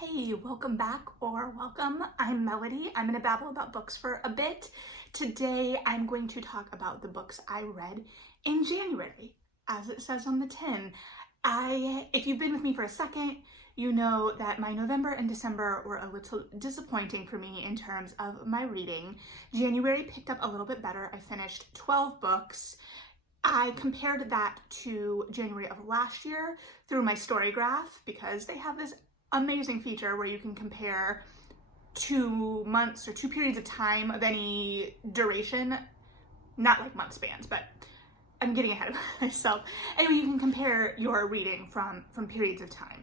Hey, welcome back or welcome. I'm Melody. I'm going to babble about books for a bit. Today I'm going to talk about the books I read in January, as it says on the tin. If you've been with me for a second, you know that my November and December were a little disappointing for me in terms of my reading. January picked up a little bit better. I finished 12 books. I compared that to January of last year through my Storygraph because they have this amazing feature where you can compare 2 months or 2 periods of time of any duration, not like month spans, but I'm getting ahead of myself. Anyway, you can compare your reading from periods of time.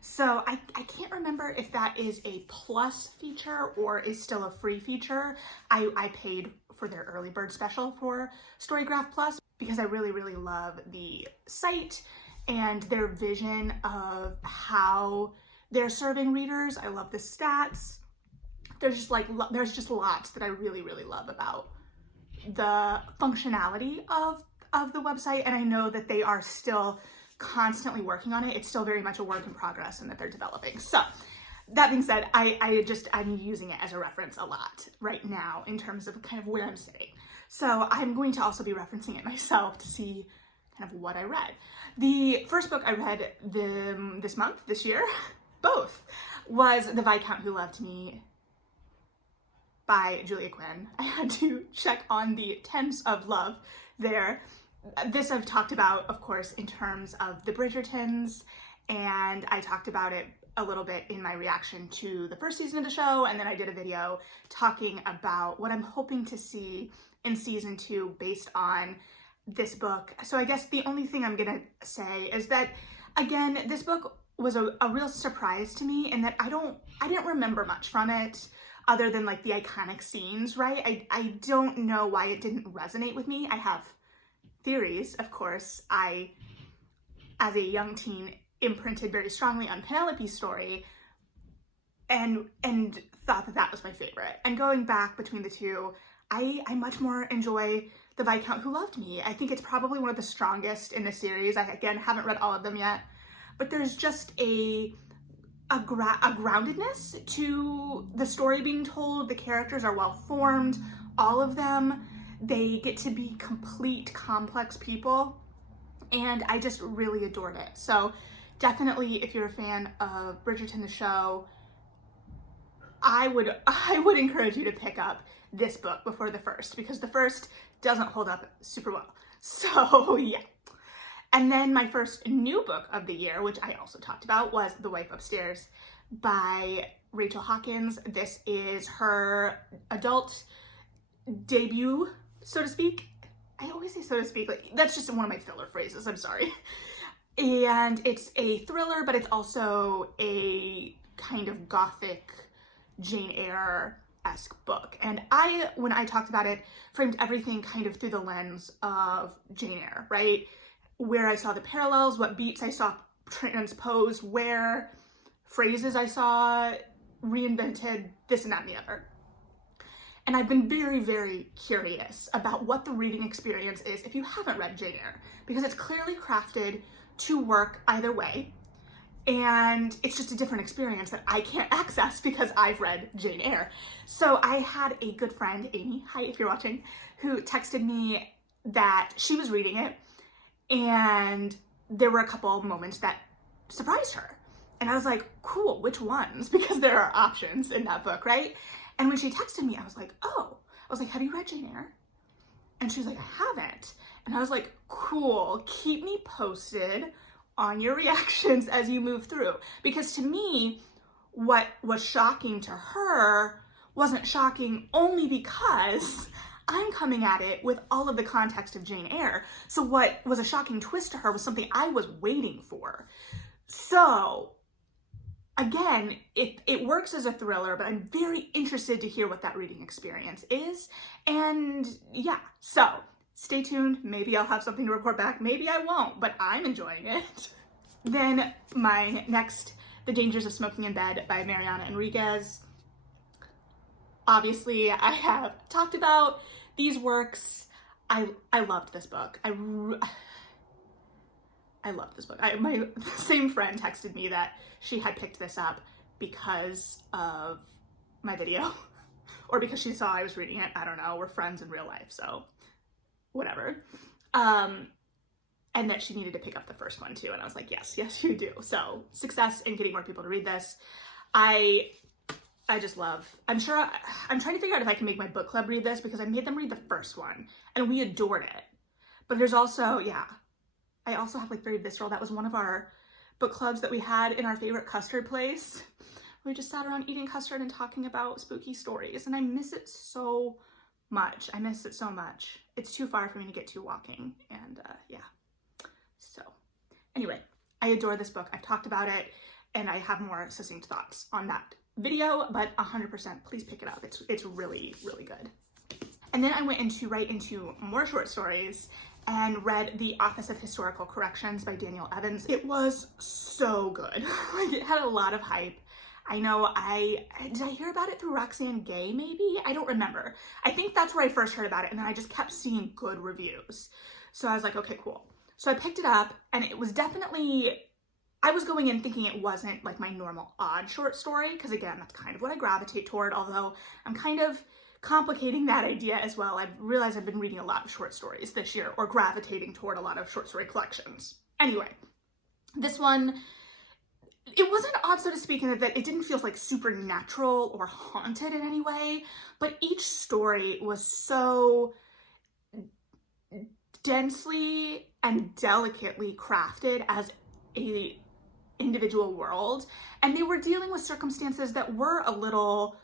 So I can't remember if that is a plus feature or is still a free feature. I paid for their early bird special for Storygraph Plus because I really love the site and their vision of how they're serving readers. I love the stats. There's just lots that I really love about the functionality of the website, and I know that they are still constantly working on it. It's still very much a work in progress and that they're developing. So that being said, I'm using it as a reference a lot right now in terms of kind of where I'm sitting. So I'm going to also be referencing it myself to see kind of what I read. The first book I read this year, both, was The Viscount Who Loved Me by Julia Quinn. I had to check on the tense of love there. This I've talked about, of course, in terms of the Bridgertons, and I talked about it a little bit in my reaction to the first season of the show, and then I did a video talking about what I'm hoping to see in season 2 based on this book. So I guess the only thing I'm gonna say is that, again, this book was a real surprise to me in that I didn't remember much from it other than like the iconic scenes, right? I don't know why it didn't resonate with me. I have theories, of course. I, as a young teen, imprinted very strongly on Penelope's story and thought that was my favorite. And going back between the two, I much more enjoy The Viscount Who Loved Me. I think it's probably one of the strongest in the series. I, again, haven't read all of them yet, but there's just a groundedness to the story being told. The characters are well formed, all of them. They get to be complete, complex people, and I just really adored it. So definitely, if you're a fan of Bridgerton the show, I would encourage you to pick up this book before the first, because the first doesn't hold up super well. So yeah. And then my first new book of the year, which I also talked about, was The Wife Upstairs by Rachel Hawkins. This is her adult debut, so to speak. I always say so to speak, like that's just one of my filler phrases, I'm sorry. And it's a thriller, but it's also a kind of gothic Jane Eyre-esque book. And when I talked about it, framed everything kind of through the lens of Jane Eyre, right? Where I saw the parallels, what beats I saw transposed, where phrases I saw reinvented, this and that and the other. And I've been very curious about what the reading experience is if you haven't read Jane Eyre, because it's clearly crafted to work either way. And it's just a different experience that I can't access because I've read Jane Eyre. So I had a good friend, Amy, hi if you're watching, who texted me that she was reading it and there were a couple moments that surprised her. And I was like, cool, which ones? Because there are options in that book, right? And when she texted me, I was like, oh. I was like, have you read Jane Eyre? And she was like, I haven't. And I was like, cool, keep me posted on your reactions as you move through. Because to me, what was shocking to her wasn't shocking only because I'm coming at it with all of the context of Jane Eyre. So what was a shocking twist to her was something I was waiting for. So again, it works as a thriller, but I'm very interested to hear what that reading experience is. And yeah, so stay tuned. Maybe I'll have something to report back. Maybe I won't, but I'm enjoying it. Then my next, The Dangers of Smoking in Bed by Mariana Enriquez. Obviously, I have talked about these works. I loved this book. I loved this book. My same friend texted me that she had picked this up because of my video or because she saw I was reading it. I don't know. We're friends in real life, so whatever. And that she needed to pick up the first one too. And I was like, yes, you do. So success in getting more people to read this. I just love, I'm trying to figure out if I can make my book club read this, because I made them read the first one and we adored it. But there's also, I also have like very visceral. That was one of our book clubs that we had in our favorite custard place. We just sat around eating custard and talking about spooky stories. And I miss it so much. I miss it so much. It's too far for me to get to walking. And yeah. So anyway, I adore this book. I've talked about it and I have more succinct thoughts on that video, but 100% please pick it up. It's really, really good. And then I went right into more short stories and read The Office of Historical Corrections by Daniel Evans. It was so good. Like, it had a lot of hype. I know did I hear about it through Roxane Gay maybe? I don't remember. I think that's where I first heard about it, and then I just kept seeing good reviews. So I was like, okay, cool. So I picked it up, and it was definitely, I was going in thinking it wasn't like my normal odd short story, because again, that's kind of what I gravitate toward, although I'm kind of complicating that idea as well. I've realized I've been reading a lot of short stories this year, or gravitating toward a lot of short story collections. Anyway, this one, it wasn't odd, so to speak, in that it didn't feel like supernatural or haunted in any way, but each story was so densely and delicately crafted as a individual world, and they were dealing with circumstances that were a little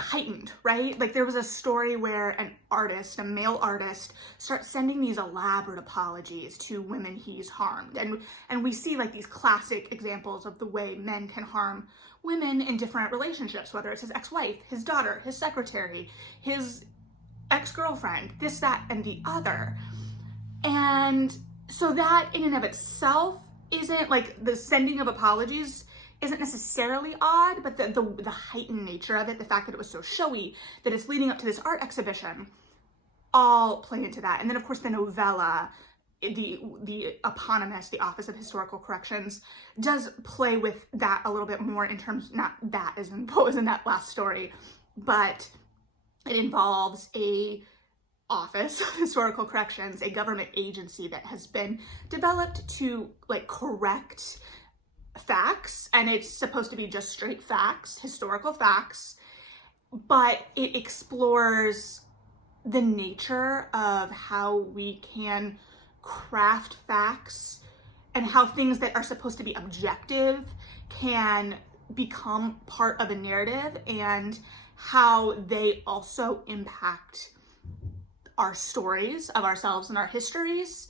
heightened, right? Like there was a story where an artist, a male artist, starts sending these elaborate apologies to women he's harmed, and we see like these classic examples of the way men can harm women in different relationships, whether it's his ex-wife, his daughter, his secretary, his ex-girlfriend, this, that, and the other. And so that in and of itself isn't like, the sending of apologies isn't necessarily odd, but the heightened nature of it, the fact that it was so showy, that it's leading up to this art exhibition, all play into that. And then of course the novella, the eponymous, The Office of Historical Corrections, does play with that a little bit more in terms, not that as in what was in that last story, but it involves a Office of Historical Corrections, a government agency that has been developed to like correct facts, and it's supposed to be just straight facts, historical facts, but it explores the nature of how we can craft facts and how things that are supposed to be objective can become part of a narrative, and how they also impact our stories of ourselves and our histories.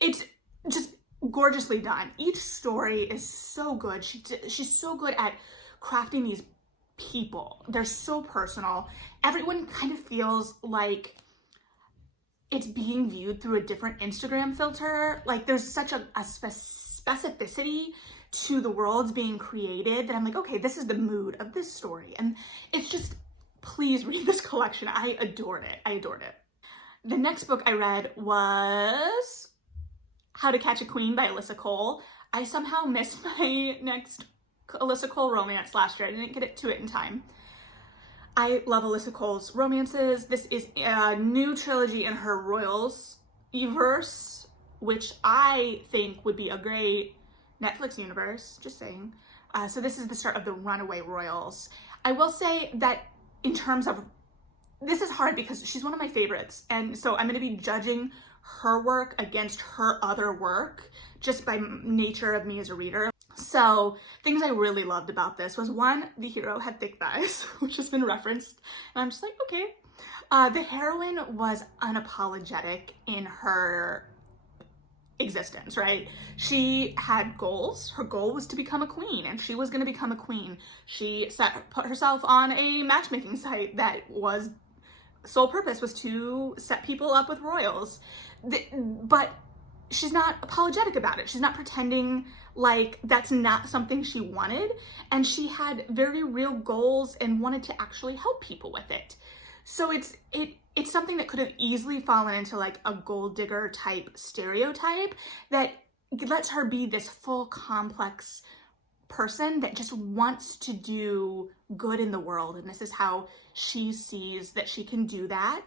It's just gorgeously done. Each story is so good. She's so good at crafting these people. They're so personal. Everyone kind of feels like it's being viewed through a different Instagram filter. Like there's such a specificity to the worlds being created that I'm like, okay, this is the mood of this story. And it's just, please read this collection. I adored it. I adored it. The next book I read was How to Catch a Queen by Alyssa Cole. I somehow missed my next Alyssa Cole romance last year. I didn't get to it in time. I love Alyssa Cole's romances. This is a new trilogy in her Royals-verse, which I think would be a great Netflix universe, just saying. So this is the start of the Runaway Royals. I will say that in terms of, this is hard because she's one of my favorites, and so I'm going to be judging her work against her other work just by nature of me as a reader. So things I really loved about this was, one, the hero had thick thighs, which has been referenced, and I'm just like, okay. The heroine was unapologetic in her existence, right? She had goals. Her goal was to become a queen, and she was going to become a queen. She put herself on a matchmaking site that was sole purpose was to set people up with royals. But she's not apologetic about it. She's not pretending like that's not something she wanted, and she had very real goals and wanted to actually help people with it. So it's something that could have easily fallen into like a gold digger type stereotype that lets her be this full, complex person that just wants to do good in the world, and this is how she sees that she can do that,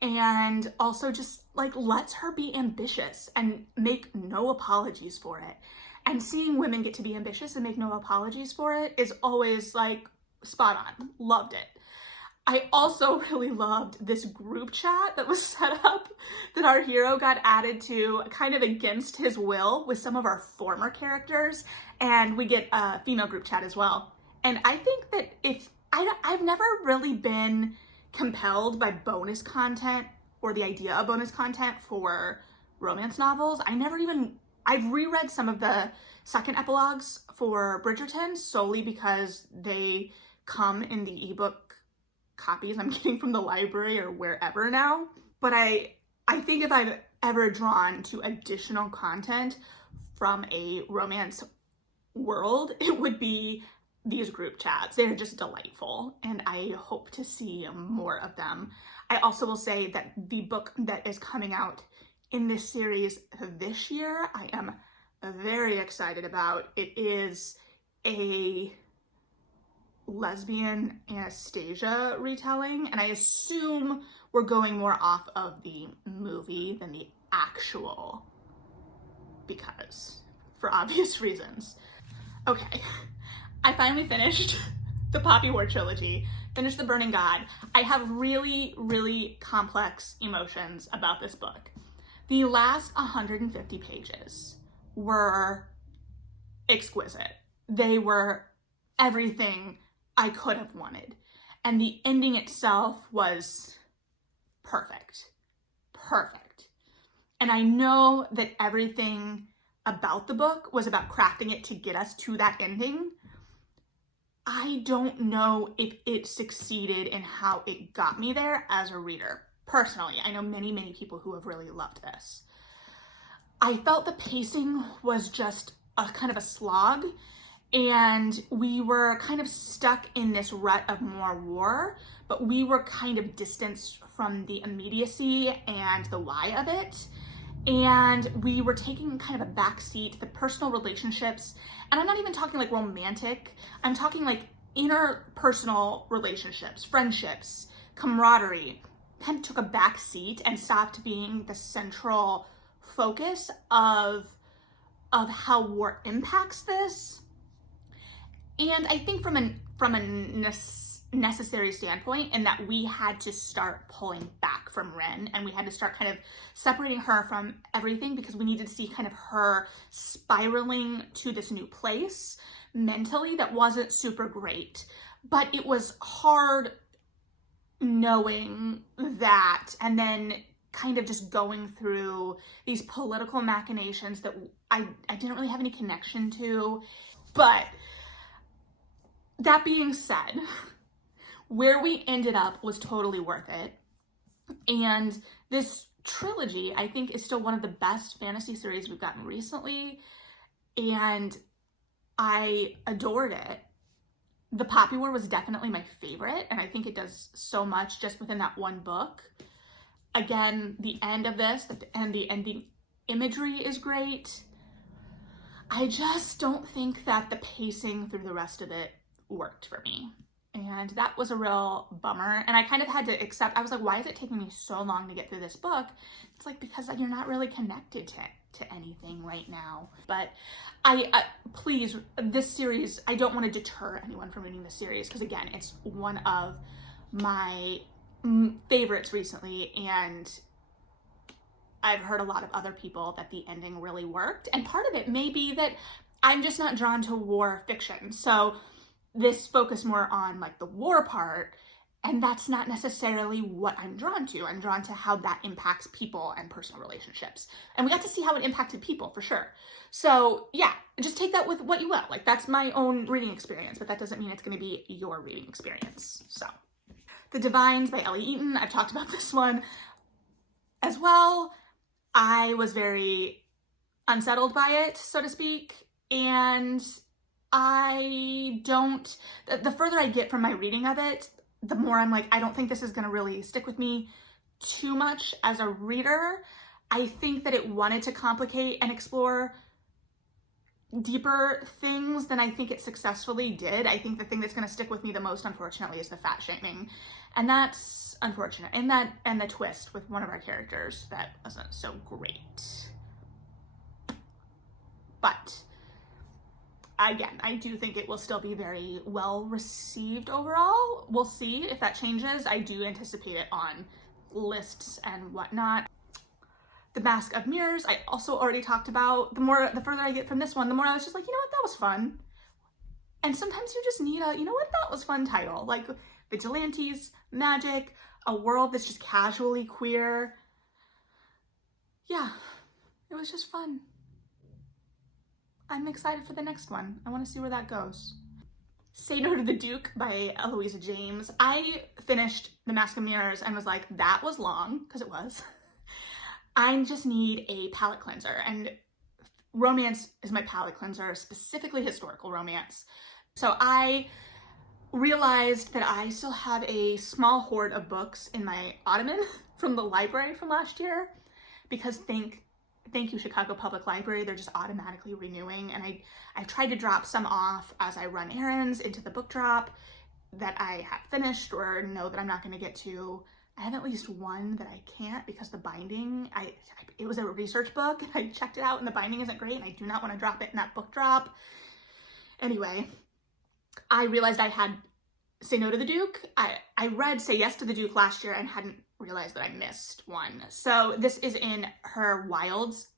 and also just like lets her be ambitious and make no apologies for it. And seeing women get to be ambitious and make no apologies for it is always like spot on. Loved it. I also really loved this group chat that was set up that our hero got added to kind of against his will with some of our former characters, and we get a female group chat as well. And I think that I've never really been compelled by bonus content or the idea of bonus content for romance novels. I've reread some of the second epilogues for Bridgerton solely because they come in the ebook copies I'm getting from the library or wherever now. But I think if I've ever drawn to additional content from a romance world, it would be these group chats. They're just delightful, and I hope to see more of them. I also will say that the book that is coming out in this series this year, I am very excited about. It is a lesbian Anastasia retelling, and I assume we're going more off of the movie than the actual, because for obvious reasons. Okay, I finally finished the Poppy War trilogy, finished The Burning God. I have really, really complex emotions about this book. The last 150 pages were exquisite. They were everything I could have wanted. And the ending itself was perfect. Perfect. And I know that everything about the book was about crafting it to get us to that ending. I don't know if it succeeded in how it got me there as a reader. Personally, I know many, many people who have really loved this. I felt the pacing was just a kind of a slog, and we were kind of stuck in this rut of more war, but we were kind of distanced from the immediacy and the why of it. And we were taking kind of a backseat to the personal relationships. And I'm not even talking like romantic, I'm talking like interpersonal relationships, friendships, camaraderie, kind of took a backseat and stopped being the central focus of how war impacts this. And I think from a necessary standpoint, in that we had to start pulling back from Ren, and we had to start kind of separating her from everything, because we needed to see kind of her spiraling to this new place mentally that wasn't super great. But it was hard knowing that, and then kind of just going through these political machinations that I didn't really have any connection to. But that being said, where we ended up was totally worth it. And this trilogy, I think, is still one of the best fantasy series we've gotten recently. And I adored it. The Poppy War was definitely my favorite, and I think it does so much just within that one book. Again, the end of this and the ending imagery is great. I just don't think that the pacing through the rest of it worked for me. And that was a real bummer. And I kind of had to accept, I was like, why is it taking me so long to get through this book? It's like, because you're not really connected to anything right now. But please, this series, I don't want to deter anyone from reading this series, because again, it's one of my favorites recently, and I've heard a lot of other people that the ending really worked. And part of it may be that I'm just not drawn to war fiction. So this focused more on like the war part, and that's not necessarily what I'm drawn to. I'm drawn to how that impacts people and personal relationships. And we got to see how it impacted people for sure. So yeah, just take that with what you will. Like, that's my own reading experience, but that doesn't mean it's going to be your reading experience. So The Divines by Ellie Eaton. I've talked about this one as well. I was very unsettled by it, so to speak. And the further I get from my reading of it, the more I'm like, I don't think this is going to really stick with me too much as a reader. I think that it wanted to complicate and explore deeper things than I think it successfully did. I think the thing that's going to stick with me the most, unfortunately, is the fat shaming. And that's unfortunate. And the twist with one of our characters that wasn't so great. But again, I do think it will still be very well received overall. We'll see if that changes. I do anticipate it on lists and whatnot. The Mask of Mirrors, I also already talked about. The further I get from this one, the more I was just like, you know what, that was fun. And sometimes you just need a, you know what, that was fun title. Like vigilantes, magic, a world that's just casually queer. Yeah, it was just fun. I'm excited for the next one. I want to see where that goes. Say No to the Duke by Eloisa James. I finished The Mask of Mirrors and was like, that was long, because it was. I just need a palate cleanser, and romance is my palate cleanser, specifically historical romance. So I realized that I still have a small hoard of books in my ottoman from the library from last year, because thank you, Chicago Public Library, they're just automatically renewing, and I've tried to drop some off as I run errands into the book drop that I have finished or know that I'm not going to get to. I have at least one that I can't because the binding, it was a research book. I checked it out and the binding isn't great, and I do not want to drop it in that book drop. Anyway, I realized I had Say No to the Duke. I read Say Yes to the Duke last year and hadn't realized that I missed one. So this is in her Wilds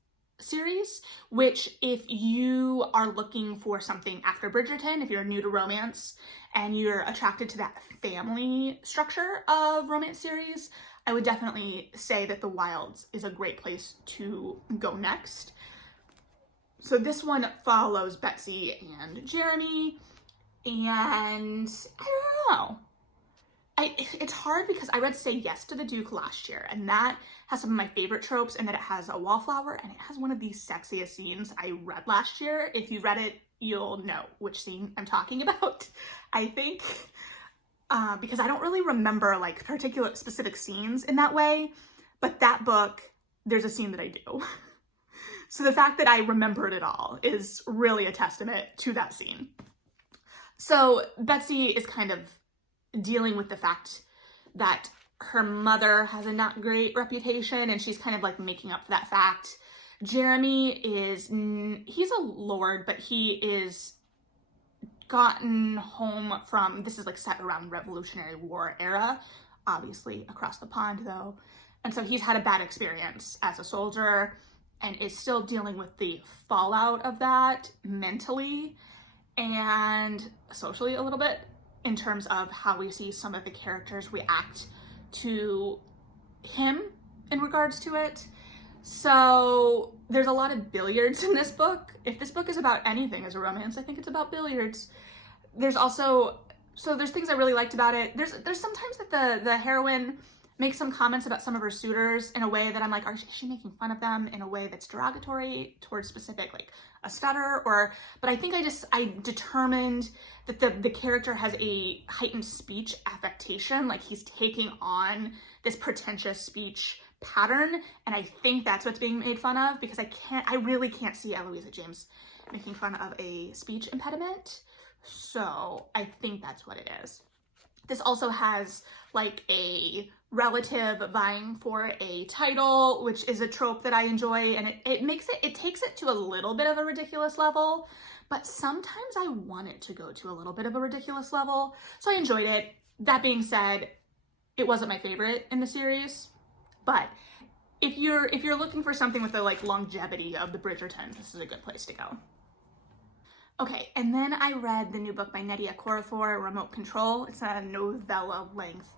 series, which if you are looking for something after Bridgerton, if you're new to romance and you're attracted to that family structure of romance series, I would definitely say that the Wilds is a great place to go next. So this one follows Betsy and Jeremy, and I don't know. It's hard because I read Say Yes to the Duke last year, and that has some of my favorite tropes, and that it has a wallflower, and it has one of the sexiest scenes I read last year. If you read it, you'll know which scene I'm talking about, I think, because I don't really remember like particular specific scenes in that way, but that book, there's a scene that I do. So the fact that I remembered it all is really a testament to that scene. So Betsy is kind of dealing with the fact that her mother has a not great reputation, and she's kind of like making up for that fact. Jeremy he's a lord, but he is gotten home from, this is like set around Revolutionary War era, obviously across the pond though. And so he's had a bad experience as a soldier and is still dealing with the fallout of that mentally and socially a little bit, in terms of how we see some of the characters react to him in regards to it. So there's a lot of billiards in this book. If this book is about anything as a romance, I think it's about billiards. There's also, so there's things I really liked about it. There's sometimes that the heroine makes some comments about some of her suitors in a way that I'm like, is she making fun of them in a way that's derogatory towards specific, like a stutter, but I think I determined that the character has a heightened speech affectation, like he's taking on this pretentious speech pattern, and I think that's what's being made fun of, because I really can't see Eloisa James making fun of a speech impediment, so I think that's what it is. This also has like a relative vying for a title, which is a trope that I enjoy, and it takes it to a little bit of a ridiculous level, but sometimes I want it to go to a little bit of a ridiculous level, so I enjoyed it. That being said, it wasn't my favorite in the series, but if you're looking for something with the like longevity of the Bridgerton, this is a good place to go. Okay, and then I read the new book by Nnedi Okorafor, Remote Control. It's a novella length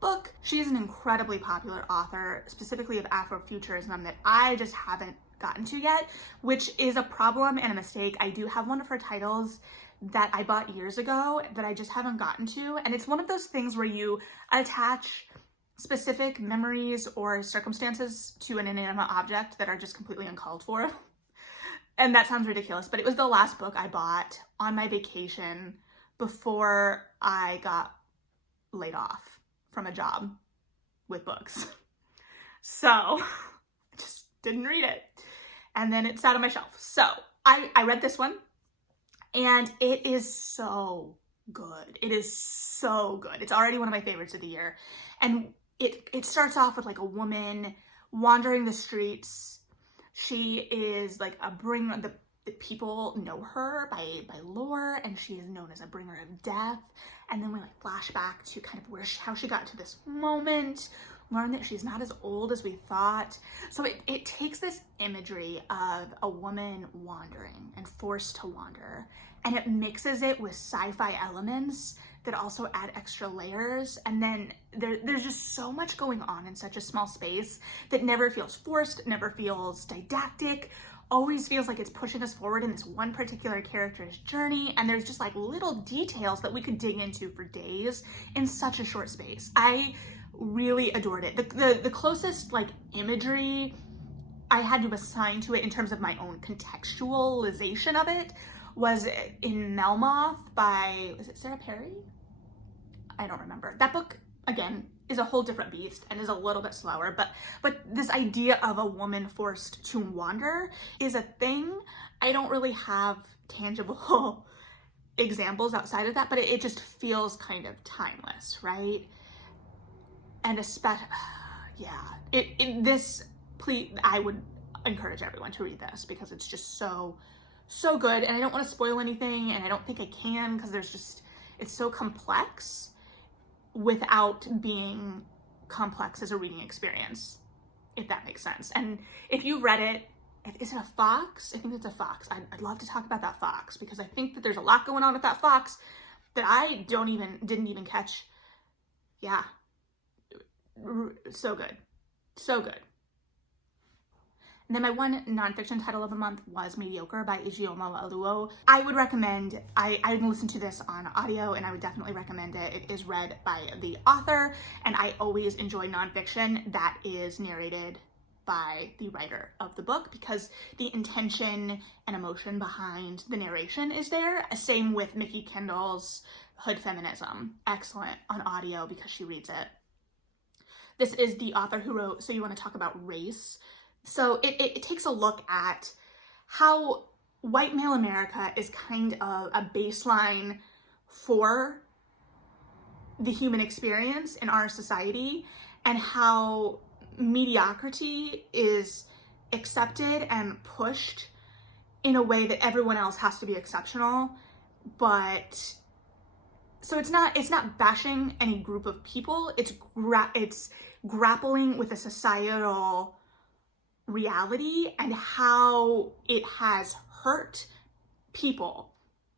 book. She is an incredibly popular author, specifically of Afrofuturism, that I just haven't gotten to yet, which is a problem and a mistake. I do have one of her titles that I bought years ago that I just haven't gotten to, and it's one of those things where you attach specific memories or circumstances to an inanimate object that are just completely uncalled for. And that sounds ridiculous, but it was the last book I bought on my vacation before I got laid off from a job with books. So I just didn't read it. And then it sat on my shelf. So I read this one and it is so good. It is so good. It's already one of my favorites of the year. And it starts off with like a woman wandering the streets. She is like the people know her by lore, and she is known as a bringer of death. And then we like flash back to kind of how she got to this moment, learn that she's not as old as we thought. So it takes this imagery of a woman wandering and forced to wander, and it mixes it with sci-fi elements that also add extra layers. And then there's just so much going on in such a small space that never feels forced, never feels didactic, always feels like it's pushing us forward in this one particular character's journey. And there's just like little details that we could dig into for days in such a short space. I really adored it. The closest like imagery I had to assign to it in terms of my own contextualization of it was in Melmoth by, was it Sarah Perry? I don't remember. That book, again, is a whole different beast and is a little bit slower, but this idea of a woman forced to wander is a thing. I don't really have tangible examples outside of that, but it just feels kind of timeless, right? And especially, yeah, please, I would encourage everyone to read this because it's just so good. And I don't want to spoil anything, and I don't think I can because it's so complex without being complex as a reading experience, if that makes sense. And if you read it, is it a fox? I think it's a fox. I'd love to talk about that fox because I think that there's a lot going on with that fox that I didn't even catch. Yeah. So good. So good. And then my one nonfiction title of the month was Mediocre by Ijeoma Oluo. I would recommend, I listened to this on audio and I would definitely recommend it. It is read by the author, and I always enjoy nonfiction that is narrated by the writer of the book because the intention and emotion behind the narration is there. Same with Mikki Kendall's Hood Feminism. Excellent on audio because she reads it. This is the author who wrote So You Want to Talk About Race. So it takes a look at how white male America is kind of a baseline for the human experience in our society, and how mediocrity is accepted and pushed in a way that everyone else has to be exceptional. But so it's not bashing any group of people. It's grappling with a societal reality and how it has hurt people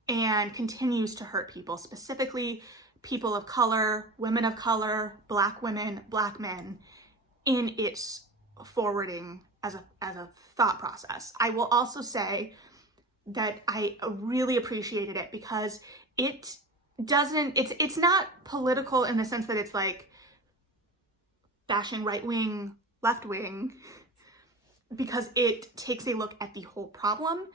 and continues to hurt people, specifically people of color, women of color, Black women, Black men, in its forwarding as a thought process. I will also say that I really appreciated it because it's not political in the sense that it's like bashing right wing, left wing, because it takes a look at the whole problem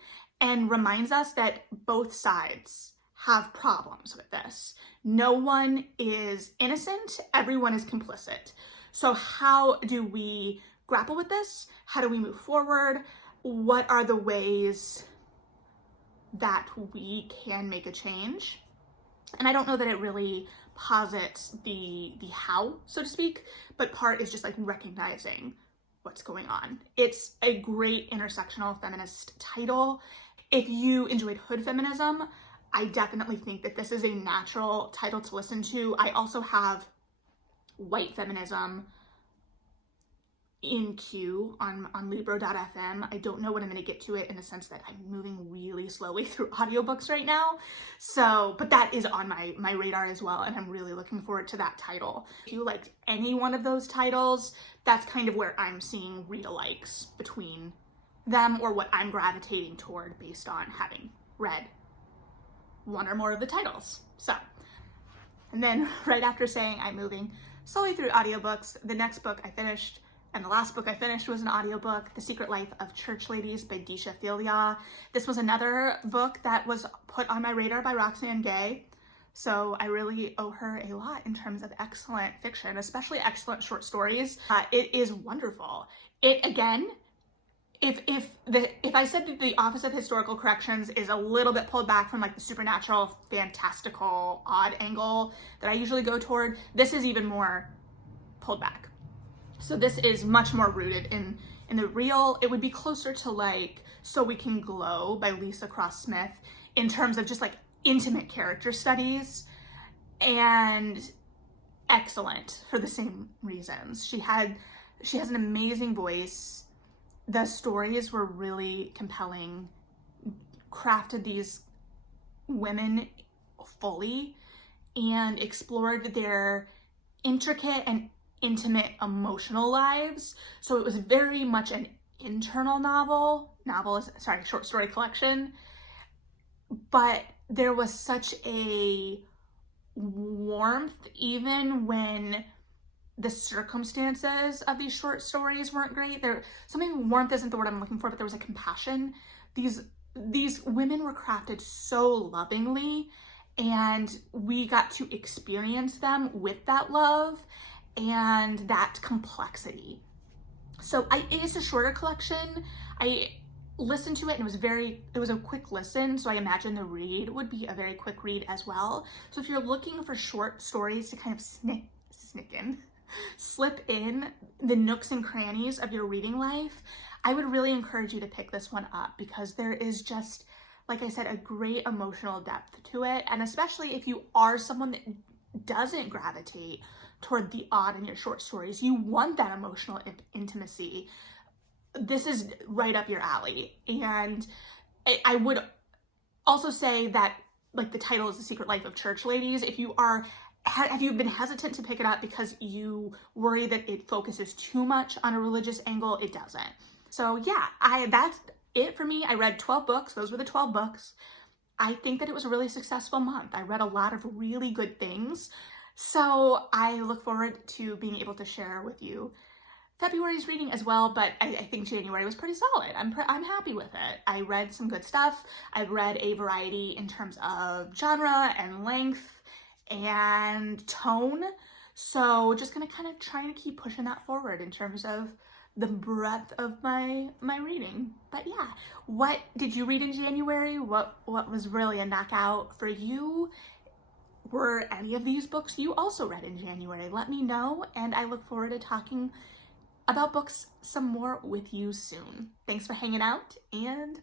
and reminds us that both sides have problems with this. No one is innocent, everyone is complicit. So how do we grapple with this? How do we move forward? What are the ways that we can make a change? And I don't know that it really posits the how, so to speak, but part is just like recognizing what's going on. It's a great intersectional feminist title. If you enjoyed Hood Feminism, I definitely think that this is a natural title to listen to. I also have White Feminism in queue on Libro.fm. I don't know when I'm going to get to it in the sense that I'm moving really slowly through audiobooks right now. So, but that is on my radar as well, and I'm really looking forward to that title. If you liked any one of those titles, that's kind of where I'm seeing read-alikes between them, or what I'm gravitating toward based on having read one or more of the titles. So, and then right after saying I'm moving slowly through audiobooks, the next book I finished, and the last book I finished, was an audiobook, The Secret Life of Church Ladies by Disha Filia. This was another book that was put on my radar by Roxane Gay. So I really owe her a lot in terms of excellent fiction, especially excellent short stories. It is wonderful. It, again, if I said that The Office of Historical Corrections is a little bit pulled back from like the supernatural, fantastical, odd angle that I usually go toward, this is even more pulled back. So this is much more rooted in the real. It would be closer to like So We Can Glow by Lisa Cross Smith in terms of just like intimate character studies, and excellent for the same reasons. She has an amazing voice. The stories were really compelling, crafted these women fully, and explored their intricate and intimate emotional lives. So it was very much an internal short story collection, but there was such a warmth even when the circumstances of these short stories weren't great. Warmth isn't the word I'm looking for, but there was a compassion. These women were crafted so lovingly, and we got to experience them with that love and that complexity. So it is a shorter collection. I listened to it and it was a quick listen, so I imagine the read would be a very quick read as well. So if you're looking for short stories to kind of slip in the nooks and crannies of your reading life, I would really encourage you to pick this one up, because there is just, like I said, a great emotional depth to it. And especially if you are someone that doesn't gravitate toward the odd in your short stories, you want that emotional intimacy, this is right up your alley. And I would also say that, like, the title is The Secret Life of Church Ladies. If you have you been hesitant to pick it up because you worry that it focuses too much on a religious angle, it doesn't. So yeah, that's it for me. I read 12 books. Those were the 12 books. I think that it was a really successful month. I read a lot of really good things. So I look forward to being able to share with you February's reading as well, but I think January was pretty solid. I'm happy with it. I read some good stuff. I've read a variety in terms of genre and length and tone. So just gonna kind of trying to keep pushing that forward in terms of the breadth of my reading. But yeah, what did you read in January? What was really a knockout for you? Were any of these books you also read in January? Let me know, and I look forward to talking about books some more with you soon. Thanks for hanging out, and